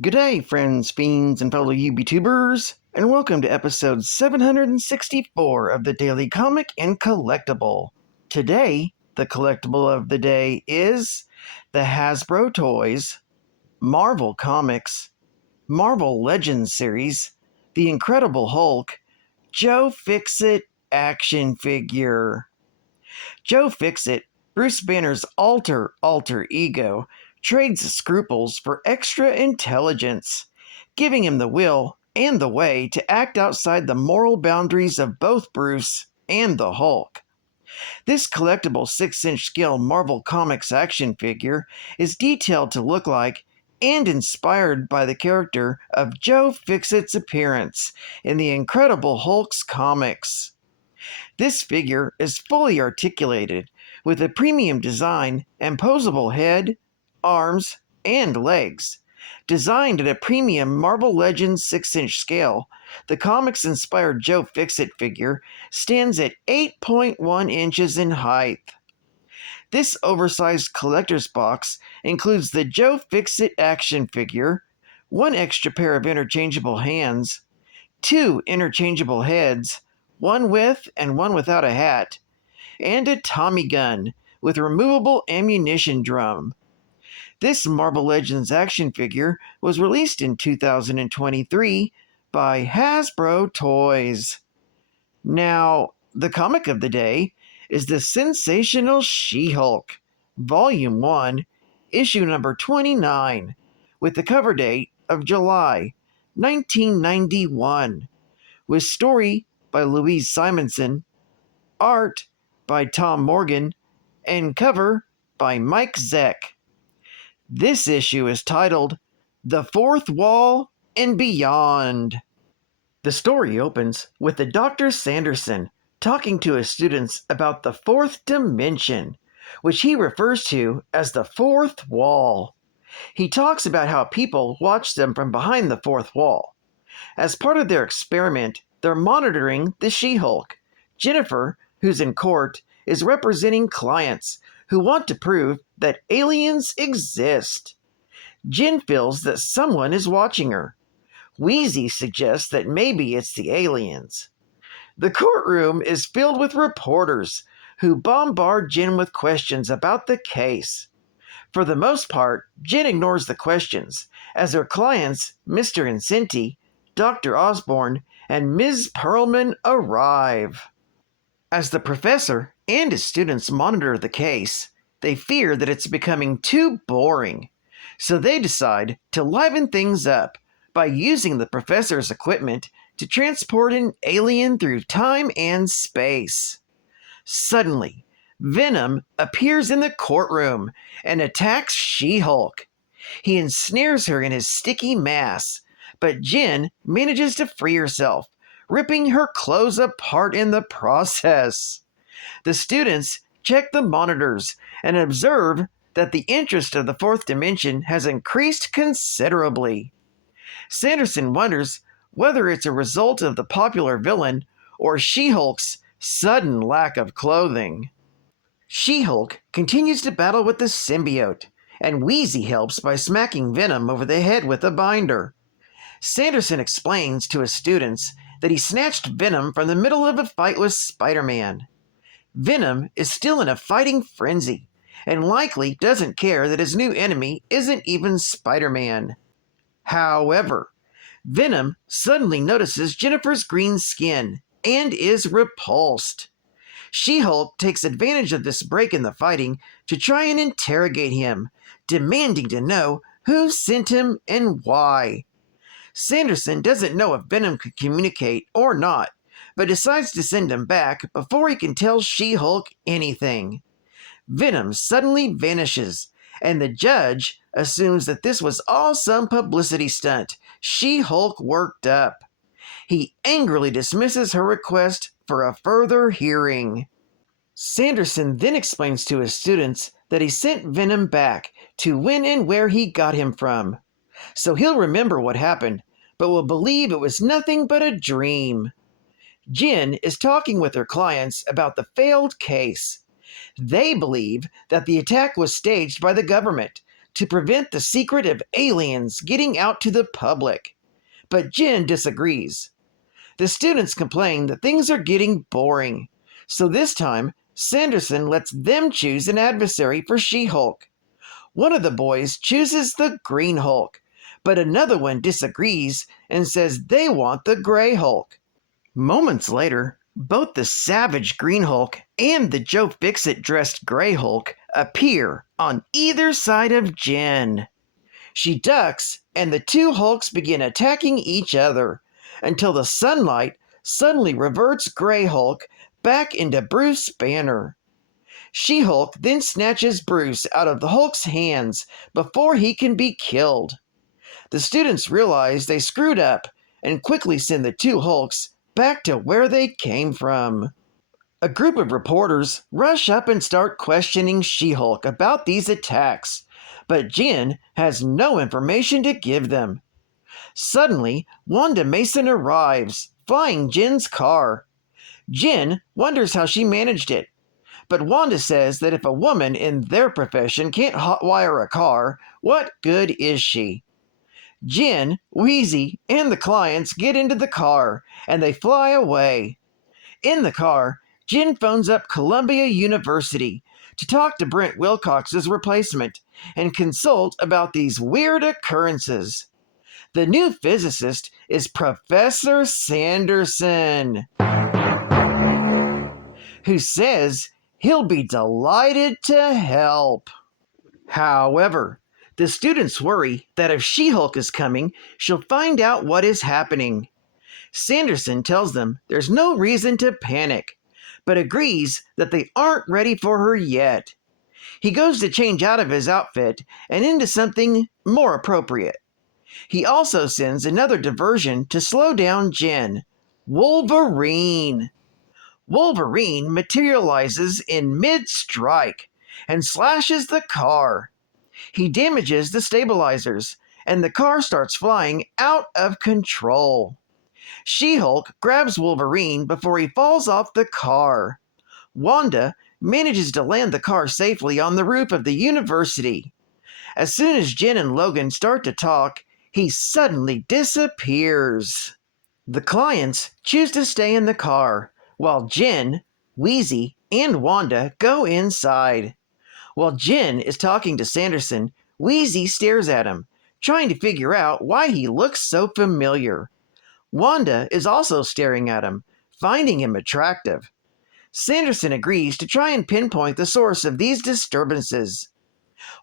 G'day, friends, fiends, and fellow YouTubers, and welcome to episode 764 of the Daily Comic and Collectible. Today, the collectible of the day is the Hasbro Toys, Marvel Comics, Marvel Legends series, The Incredible Hulk, Joe Fixit action figure. Joe Fixit, Bruce Banner's alter ego, trades scruples for extra intelligence, giving him the will and the way to act outside the moral boundaries of both Bruce and the Hulk. This collectible 6-inch scale Marvel Comics action figure is detailed to look like and inspired by the character of Joe Fixit's appearance in the Incredible Hulk's comics. This figure is fully articulated, with a premium design and posable head, arms, and legs. Designed at a premium Marvel Legends 6-inch scale, the comics-inspired Joe Fixit figure stands at 8.1 inches in height. This oversized collector's box includes the Joe Fixit action figure, one extra pair of interchangeable hands, two interchangeable heads, one with and one without a hat, and a Tommy gun with removable ammunition drum. This Marvel Legends action figure was released in 2023 by Hasbro Toys. Now, the comic of the day is the Sensational She-Hulk, Volume 1, Issue number 29, with the cover date of July 1991, with story by Louise Simonson, art by Tom Morgan, and cover by Mike Zeck. This issue is titled The Fourth Wall and Beyond. The story opens with the Dr. Sanderson talking to his students about the fourth dimension, which he refers to as the fourth wall. He talks about how people watch them from behind the fourth wall. As part of their experiment, they're monitoring the She-Hulk. Jennifer, who's in court, is representing clients who want to prove that aliens exist. Jen feels that someone is watching her. Wheezy suggests that maybe it's the aliens. The courtroom is filled with reporters who bombard Jen with questions about the case. For the most part, Jen ignores the questions, as her clients, Mr. Incenti, Dr. Osborne, and Ms. Perlman arrive. As the professor and his students monitor the case, they fear that it's becoming too boring, so they decide to liven things up by using the professor's equipment to transport an alien through time and space. Suddenly, Venom appears in the courtroom and attacks She-Hulk. He ensnares her in his sticky mass, but Jen manages to free herself, ripping her clothes apart in the process. The students check the monitors and observe that the interest of the fourth dimension has increased considerably. Sanderson wonders whether it's a result of the popular villain or She-Hulk's sudden lack of clothing. She-Hulk continues to battle with the symbiote, and Wheezy helps by smacking Venom over the head with a binder. Sanderson explains to his students that he snatched Venom from the middle of a fight with Spider-Man. Venom is still in a fighting frenzy, and likely doesn't care that his new enemy isn't even Spider-Man. However, Venom suddenly notices Jennifer's green skin and is repulsed. She-Hulk takes advantage of this break in the fighting to try and interrogate him, demanding to know who sent him and why. Sanderson doesn't know if Venom could communicate or not, but decides to send him back before he can tell She-Hulk anything. Venom suddenly vanishes, and the judge assumes that this was all some publicity stunt She-Hulk worked up. He angrily dismisses her request for a further hearing. Sanderson then explains to his students that he sent Venom back to when and where he got him from. So he'll remember what happened, but will believe it was nothing but a dream. Jen is talking with her clients about the failed case. They believe that the attack was staged by the government to prevent the secret of aliens getting out to the public. But Jen disagrees. The students complain that things are getting boring. So this time, Sanderson lets them choose an adversary for She-Hulk. One of the boys chooses the Green Hulk, but another one disagrees and says they want the Gray Hulk. Moments later, both the savage Green Hulk and the Joe Fixit dressed Gray Hulk appear on either side of Jen. She ducks, and the two Hulks begin attacking each other until the sunlight suddenly reverts Gray Hulk back into Bruce Banner. She-Hulk then snatches Bruce out of the Hulk's hands before he can be killed. The students realize they screwed up and quickly send the two Hulks back to where they came from. A group of reporters rush up and start questioning She-Hulk about these attacks, but Jen has no information to give them. Suddenly, Wanda Mason arrives, flying Jen's car. Jen wonders how she managed it, but Wanda says that if a woman in their profession can't hotwire a car, what good is she? Jen, Wheezy, and the clients get into the car, and they fly away. In the car, Jen phones up Columbia University to talk to Brent Wilcox's replacement and consult about these weird occurrences. The new physicist is Professor Sanderson, who says he'll be delighted to help. However, the students worry that if She-Hulk is coming, she'll find out what is happening. Sanderson tells them there's no reason to panic, but agrees that they aren't ready for her yet. He goes to change out of his outfit and into something more appropriate. He also sends another diversion to slow down Jen, Wolverine. Wolverine materializes in mid-strike and slashes the car. He damages the stabilizers, and the car starts flying out of control. She-Hulk grabs Wolverine before he falls off the car. Wanda manages to land the car safely on the roof of the university. As soon as Jen and Logan start to talk, he suddenly disappears. The clients choose to stay in the car, while Jen, Wheezy, and Wanda go inside. While Jen is talking to Sanderson, Wheezy stares at him, trying to figure out why he looks so familiar. Wanda is also staring at him, finding him attractive. Sanderson agrees to try and pinpoint the source of these disturbances.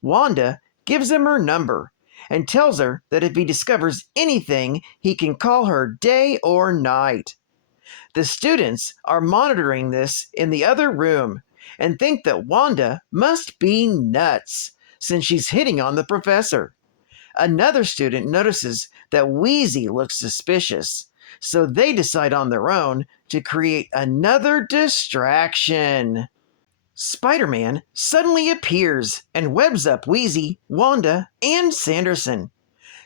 Wanda gives him her number and tells her that if he discovers anything, he can call her day or night. The students are monitoring this in the other room and think that Wanda must be nuts since she's hitting on the professor. Another student notices that Wheezy looks suspicious, so they decide on their own to create another distraction. Spider-Man suddenly appears and webs up Wheezy, Wanda, and Sanderson.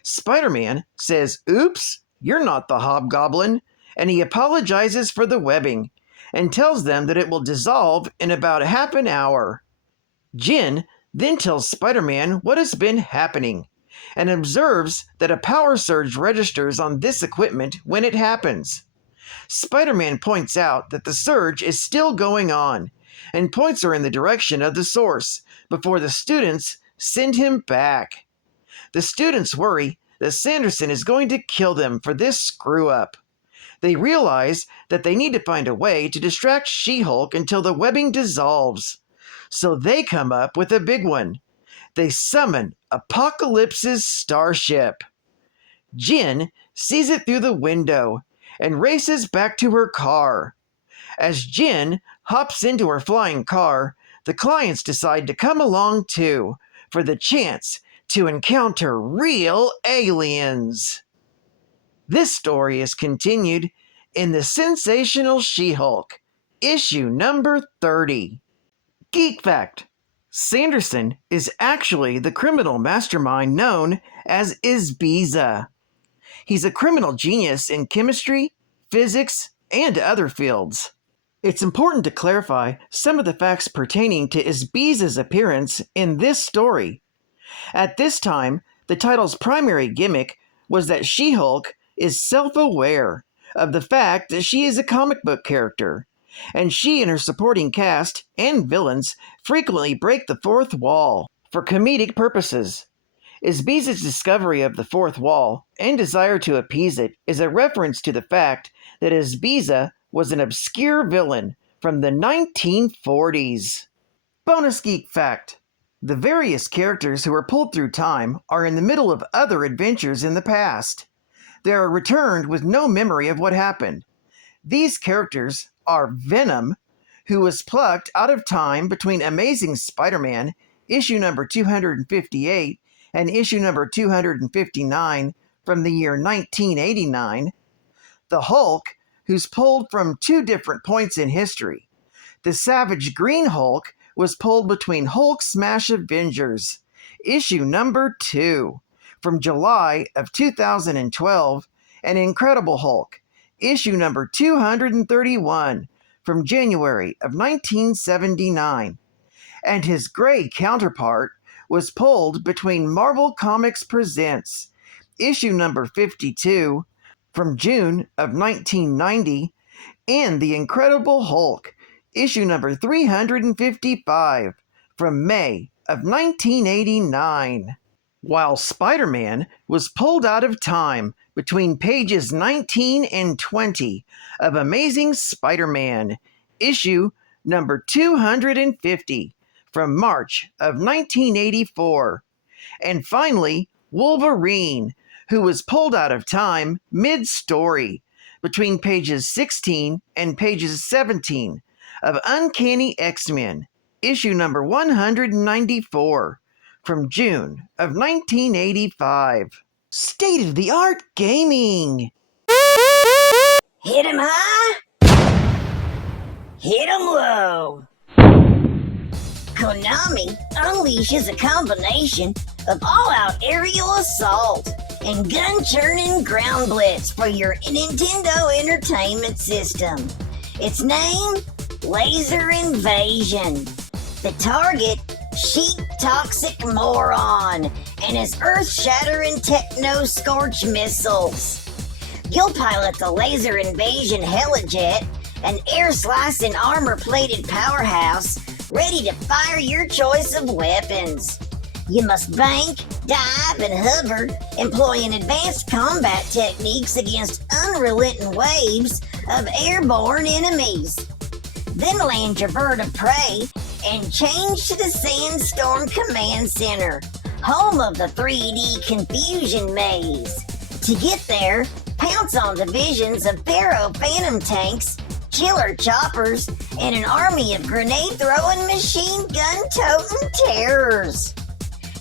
Spider-Man says, "Oops, you're not the Hobgoblin," and he apologizes for the webbing and tells them that it will dissolve in about half an hour. Jen then tells Spider-Man what has been happening and observes that a power surge registers on this equipment when it happens. Spider-Man points out that the surge is still going on and points her in the direction of the source before the students send him back. The students worry that Sanderson is going to kill them for this screw-up. They realize that they need to find a way to distract She-Hulk until the webbing dissolves. So they come up with a big one. They summon Apocalypse's starship. Jen sees it through the window and races back to her car. As Jen hops into her flying car, the clients decide to come along too for the chance to encounter real aliens. This story is continued in the Sensational She-Hulk, issue number 30. Geek Fact: Sanderson is actually the criminal mastermind known as Isbiza. He's a criminal genius in chemistry, physics, and other fields. It's important to clarify some of the facts pertaining to Isbiza's appearance in this story. At this time, the title's primary gimmick was that She-Hulk is self-aware of the fact that she is a comic book character, and she and her supporting cast and villains frequently break the fourth wall for comedic purposes. Isbiza's discovery of the fourth wall and desire to appease it is a reference to the fact that Isbiza was an obscure villain from the 1940s. Bonus Geek Fact: the various characters who are pulled through time are in the middle of other adventures in the past. They are returned with no memory of what happened. These characters are Venom, who was plucked out of time between Amazing Spider-Man, issue number 258, and issue number 259 from the year 1989. The Hulk, who's pulled from two different points in history. The Savage Green Hulk was pulled between Hulk Smash Avengers, issue number 2, from July of 2012, and Incredible Hulk, issue number 231, from January of 1979. And his gray counterpart was pulled between Marvel Comics Presents, issue number 52, from June of 1990, and The Incredible Hulk, issue number 355, from May of 1989. While Spider-Man was pulled out of time between pages 19 and 20 of Amazing Spider-Man, issue number 250, from March of 1984. And finally, Wolverine, who was pulled out of time mid-story between pages 16 and pages 17 of Uncanny X-Men, issue number 194, from June of 1985. State-of-the-art gaming! Hit 'em high, hit 'em low. Konami unleashes a combination of all-out aerial assault and gun-churning ground blitz for your Nintendo Entertainment System. Its name? Laser Invasion. The target? Sheep Toxic Moron and his earth-shattering techno-scorch missiles. You'll pilot the Laser Invasion Helijet, an air-slicing armor-plated powerhouse ready to fire your choice of weapons. You must bank, dive, and hover, employing advanced combat techniques against unrelenting waves of airborne enemies. Then land your bird of prey and change to the Sandstorm Command Center, home of the 3D Confusion Maze. To get there, pounce on divisions of Pharaoh Phantom tanks, killer choppers, and an army of grenade-throwing, machine-gun-toting terrors.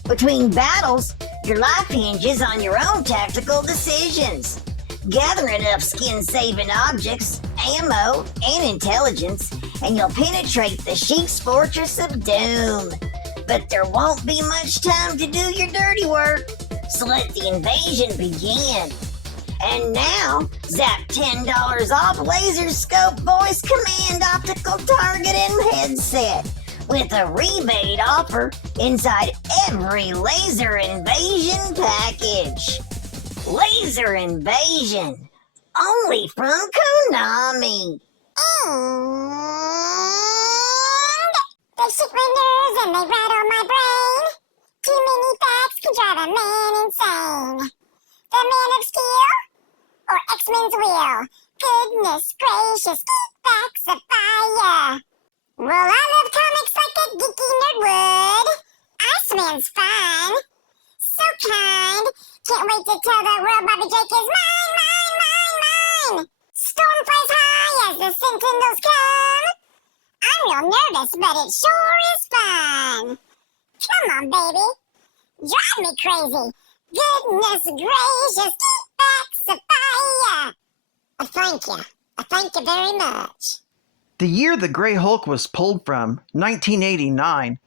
Between battles, your life hinges on your own tactical decisions. Gathering up skin-saving objects, ammo, and intelligence, and you'll penetrate the Sheik's Fortress of Doom. But there won't be much time to do your dirty work, so let the invasion begin. And now, zap $10 off Laser Scope Voice Command Optical Targeting Headset with a rebate offer inside every Laser Invasion package. Laser Invasion, only from Konami. And they shake my nerves and they rattle my brain. Too many facts can drive a man insane. The Man of Steel or X-Men's Wheel? Goodness gracious, geek facts of fire. Well, I love comics like a geeky nerd would. Iceman's fun, so kind. Can't wait to tell the world Bobby Drake is mine, mine, mine, mine. Storm flies high as the Sentinels come. I'm real nervous, but it sure is fun. Come on, baby. Drive me crazy. Goodness gracious, geek facts of fire. Thank you. Thank you very much. The year the Grey Hulk was pulled from, 1989,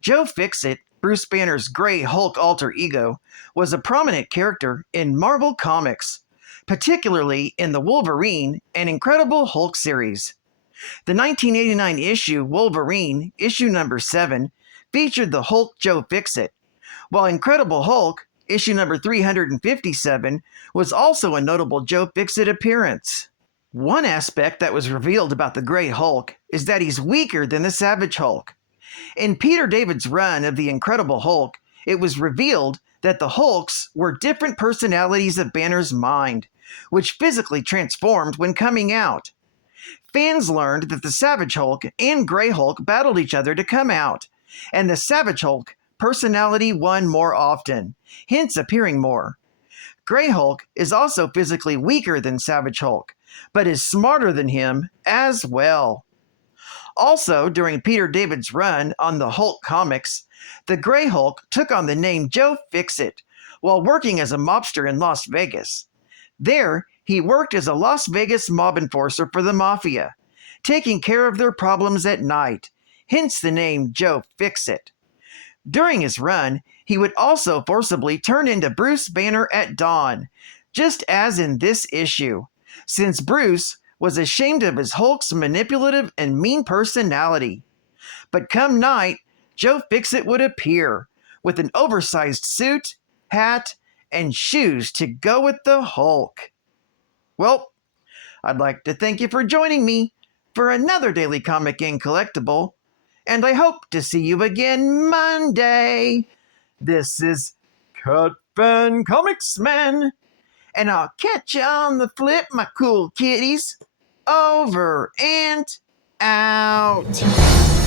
Joe Fixit, Bruce Banner's Grey Hulk alter ego, was a prominent character in Marvel Comics, particularly in the Wolverine and Incredible Hulk series. The 1989 issue Wolverine, issue number 7, featured the Hulk Joe Fixit, while Incredible Hulk, issue number 357, was also a notable Joe Fixit appearance. One aspect that was revealed about the Gray Hulk is that he's weaker than the Savage Hulk. In Peter David's run of the Incredible Hulk, it was revealed that the Hulks were different personalities of Banner's mind, which physically transformed when coming out. Fans learned that the Savage Hulk and Gray Hulk battled each other to come out, and the Savage Hulk personality won more often, hence appearing more. Gray Hulk is also physically weaker than Savage Hulk, but is smarter than him as well. Also, during Peter David's run on the Hulk comics, the Gray Hulk took on the name Joe Fixit while working as a mobster in Las Vegas. There, he worked as a Las Vegas mob enforcer for the Mafia, taking care of their problems at night, hence the name Joe Fixit. During his run, he would also forcibly turn into Bruce Banner at dawn, just as in this issue, since Bruce was ashamed of his Hulk's manipulative and mean personality. But come night, Joe Fixit would appear, with an oversized suit, hat, and shoes to go with the Hulk. Well, I'd like to thank you for joining me for another Daily Comic and Collectible, and I hope to see you again Monday. This is Cut Fan Comics Man, and I'll catch you on the flip, my cool kitties. Over and out.